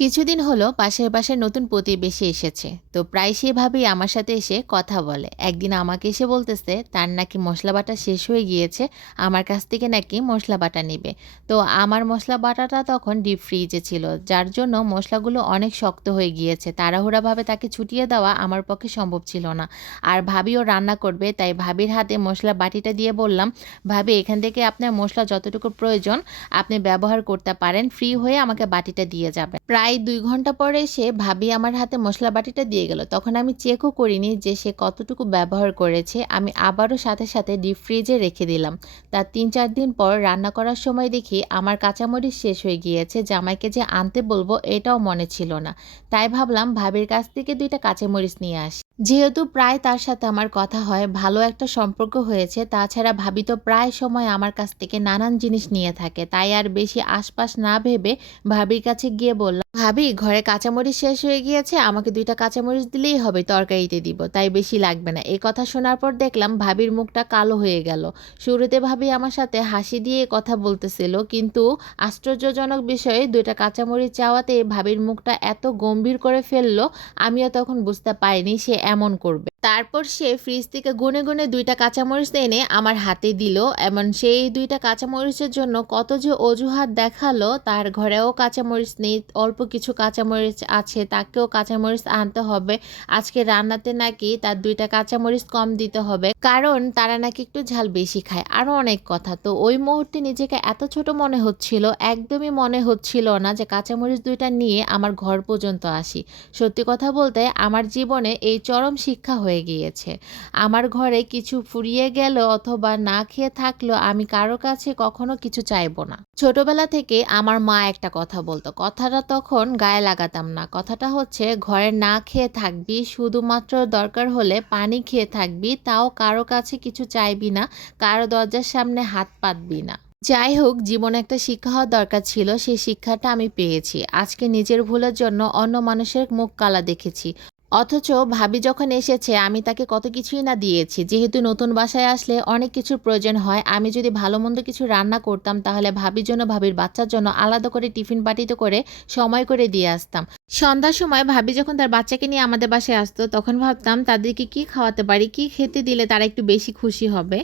কিছুদিন হলো পাশের বাসায় নতুন প্রতিবেশী এসেছে, তো প্রায় সেভাবেই আমার সাথে এসে কথা বলে। একদিন আমাকে এসে বলতেছে, তার নাকি মশলা বাটা শেষ হয়ে গিয়েছে, আমার কাছ থেকে নাকি মশলা বাটা নেবে। তো আমার মশলা বাটাটা তখন ডিপ ফ্রিজে ছিল, যার জন্য মশলাগুলো অনেক শক্ত হয়ে গিয়েছে। তাড়াহুড়াভাবে তাকে ছুটিয়ে দেওয়া আমার পক্ষে সম্ভব ছিল না। আর ভাবিও রান্না করবে, তাই ভাবির হাতে মশলা বাটিটা দিয়ে বললাম, ভাবি, এখান থেকে আপনার মশলা যতটুকু প্রয়োজন, আপনি ব্যবহার করতে পারেন ফ্রি হয়ে আমাকে বাটিটা দিয়ে যাবেন। প্রায় দুই ঘণ্টা পরে এসে ভাবি আমার হাতে মশলা বাটিটা দিয়ে গেল। তখন আমি চেকও করিনি যে সে কতটুকু ব্যবহার করেছে। আমি আবারও সাথে সাথে ডিপ ফ্রিজে রেখে দিলাম। তার তিন চার দিন পর রান্না করার সময় দেখি আমার কাঁচামরিচ শেষ হয়ে গিয়েছে। জামাইকে যে আনতে বলব এটাও মনে ছিল না। তাই ভাবলাম ভাবির কাছ থেকে দুইটা কাঁচামরিচ নিয়ে আসি। যেহেতু প্রায় তার সাথে আমার কথা হয়, ভালো একটা সম্পর্ক হয়েছে, তাছাড়া ভাবি তো প্রায় সময় আমার কাছ থেকে নানান জিনিস নিয়ে থাকে। তাই আর বেশি আশপাশ না ভেবে ভাবির কাছে গিয়ে বললাম ভাবি, ঘরে কাঁচামরিচ শেষ হয়ে গিয়েছে, আমাকে দুইটা কাঁচামরিচ দিলেই হবে, তরকারিতে দিব, তাই বেশি লাগবে না। এ কথা শোনার পর দেখলাম ভাবির মুখটা কালো হয়ে গেল। শুরুতে ভাবি আমার সাথে হাসি দিয়ে কথা বলতেছিল, কিন্তু আশ্চর্যজনক বিষয়ে দুইটা কাঁচামরিচ চাওয়াতে ভাবির মুখটা এত গম্ভীর করে ফেলল, আমিও তখন বুঝতে পারিনি সে এমন করবে। তারপর সে ফ্রিজ থেকে গুনে গুনে দুইটা কাঁচামরিচ এনে আমার হাতে দিল। এমন সেই দুইটা কাঁচামরিচের জন্য কত যে অজুহাত দেখাল, তার ঘরেও কাঁচামরিচ নেই, অল্প কিছু কাঁচামরিচ আছে, তাকেও কাঁচামরিচ আনতে হবে। আজকে রান্নাতে নাকি তার দুইটা কাঁচামরিচ কম দিতে হবে, কারণ তারা নাকি একটু ঝাল বেশি খায়। আরও অনেক কথা, তো ওই মুহূর্তে নিজেকে এত ছোট মনে হচ্ছিল, একদমই মনে হচ্ছিল না যে কাঁচামরিচ দুইটা নিয়ে আমার ঘর পর্যন্ত আসি। সত্যি কথা বলতে, আমার জীবনে এই চরম শিক্ষা হয়ে গিয়েছে। আমার ঘরে কিছু ফুরিয়ে গেল অথবা না খেয়ে থাকলেও আমি কারও কাছে কখনো কিছু চাইব না। ছোটবেলা থেকে আমার মা একটা কথা বলতো, কথাটা তখন গায়ে লাগাতাম না। কথাটা হচ্ছে, ঘরে না খেয়ে থাকবি, শুধুমাত্র দরকার হলে পানি খেয়ে থাকবি, তাও কারও কাছে কিছু চাইবি না, কারও দরজার সামনে হাত পাতবি না। যাই হোক, জীবনে একটা শিক্ষা হওয়ার দরকার ছিল, সেই শিক্ষাটা আমি পেয়েছি। আজকে নিজের ভুলের জন্য অন্য মানুষের মুখ কালা দেখেছি। অথচ ভাবি যখন এসেছে, আমি তাকে কত কিছুই না দিয়েছি। যেহেতু নতুন বাসায় আসলে অনেক কিছুর প্রয়োজন হয়, আমি যদি ভালো মন্দ কিছু রান্না করতাম, তাহলে ভাবির জন্য, ভাবির বাচ্চার জন্য আলাদা করে টিফিন পার্টিতে করে সময় করে দিয়ে আসতাম। সন্ধ্যার সময় ভাবি যখন তার বাচ্চাকে নিয়ে আমাদের বাসায় আসতো, তখন ভাবতাম, তাদেরকে কি খাওয়াতে পারি? কি খেতে দিলে তারা একটু বেশি খুশি হবে?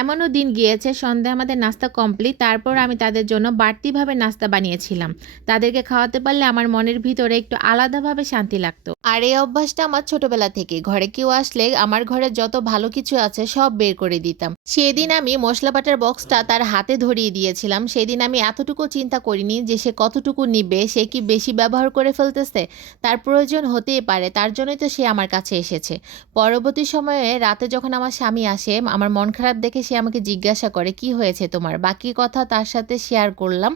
এমনও দিন গিয়েছে সন্ধ্যায় আমাদের নাস্তা কমপ্লিট, তারপর আমি তাদের জন্য বাড়তিভাবে নাস্তা বানিয়েছিলাম। তাদেরকে খাওয়াতে পারলে আমার মনের ভিতরে একটু আলাদাভাবে শান্তি লাগতো। আর এই অভ্যাসটা আমার ছোটবেলা থেকে। ঘরে কেউ আসলে আমার ঘরে যত ভালো কিছু আছে সব বের করে দিতাম। সেদিন আমি মশলা বাটার বক্সটা তার হাতে ধরিয়ে দিয়েছিলাম। সেদিন আমি এতটুকু চিন্তা করিনি যে সে কতটুকু নিবে, সে কি বেশি ব্যবহার করে ফেলতেছে। তার প্রয়োজন হতেই পারে, তার জন্যই তো সে আমার কাছে এসেছে। পরবর্তী সময়ে রাতে যখন আমার স্বামী আসে, আমার মন খারাপ দেখে সে আমাকে জিজ্ঞাসা করে, কি হয়েছে তোমার? বাকি কথা তার সাথে শেয়ার করলাম।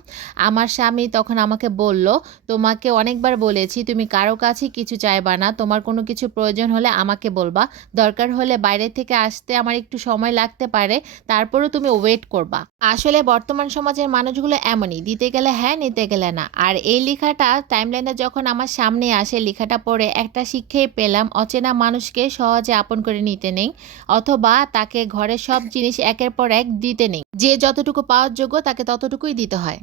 আমার স্বামী তখন আমাকে বলল, তোমাকে অনেকবার বলেছি, তুমি কারও কাছে কিছু চাইবা না, তোমার কোনো কিছু প্রয়োজন হলে আমাকে বলবা। দরকার হলে বাইরে থেকে আসতে আমার একটু সময় লাগতে পারে, তারপরেও তুমি ওয়েট করবা। আসলে বর্তমান সমাজের মানুষগুলো এমনই, দিতে গেলে হ্যাঁ নিতে গেলে না। আর এই লেখাটা টাইমলাইনে যখন আমার সামনে আসে, লেখাটা পড়ে একটা শিক্ষাই পেলাম, অচেনা মানুষকে সহজে আপন করে নিতে নেই, অথবা তাকে ঘরের সব জিনিস একের পর এক দিতে নেই। যে যতটুকু পাওয়ার যোগ্য, তাকে ততটুকুই দিতে হয়।